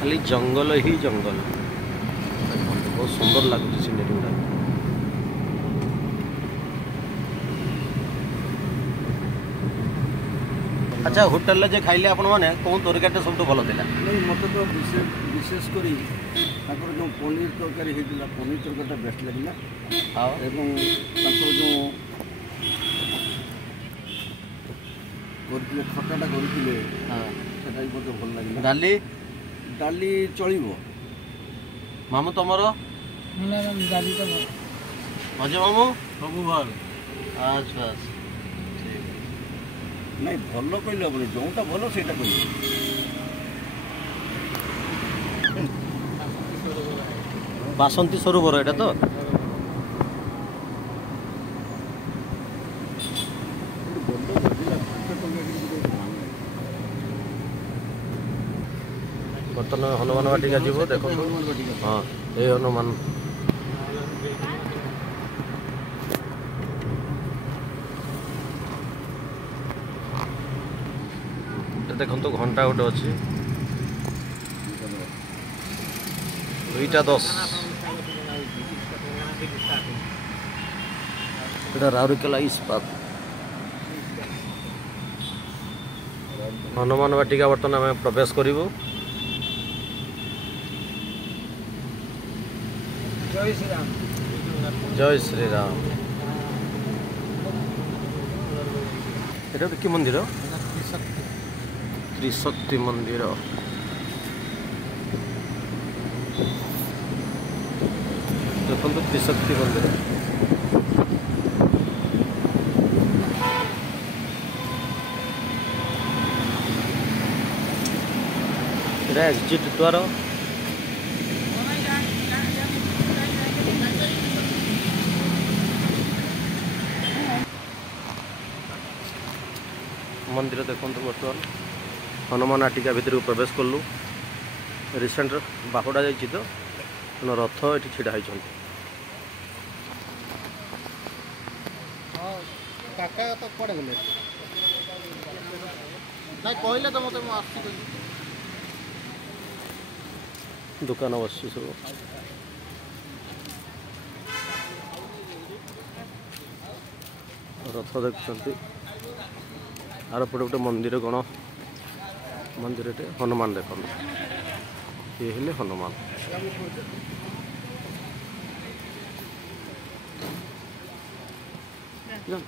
खाली जंगल ही जंगल बहुत सुंदर लगुच सीनेरी गुड़ा। अच्छा होटेल जे खाइले आपण माने कौन तरीका सब भल था? नहीं मत तो विशेषकर जो पनीर तरकारी होता पनीर तरकारी बेस्ट लगे जो खटाटा करते मत भल लगे। डाली डाली चलो मामू तुमर डाली तो मजे मामू सब भल। अच्छा नहीं भल कहले हम जोटा भल से बासंती सरोवर एटा तो बर्तमान हनुमान वाटिका जीव देख। हाँ ये हनुमान देखो घंटा गोटे अच्छी 2:10 राउरकेला इस्पात हनुमान वाटिका बर्तमान आम प्रवेश करूँ। जय श्री राम। जय श्री राम। এটা কি মন্দির? त्रिशक्ति मंदिर। देखो त्रिशक्ति मंदिर एग्जिट द्वार। मंदिर देखो बर्तमान हनुमान वाटिका भितर प्रवेश कलु। रिसेंट बाहुड़ा जाइए तो रथ ये छिड़ा होती। काका तो पड़े गले ना कहले तो मत दुकान बस सब रथ देखते आर पटे गोटे मंदिर कौन मंदिर हनुमान देख ये हेले हनुमान। ना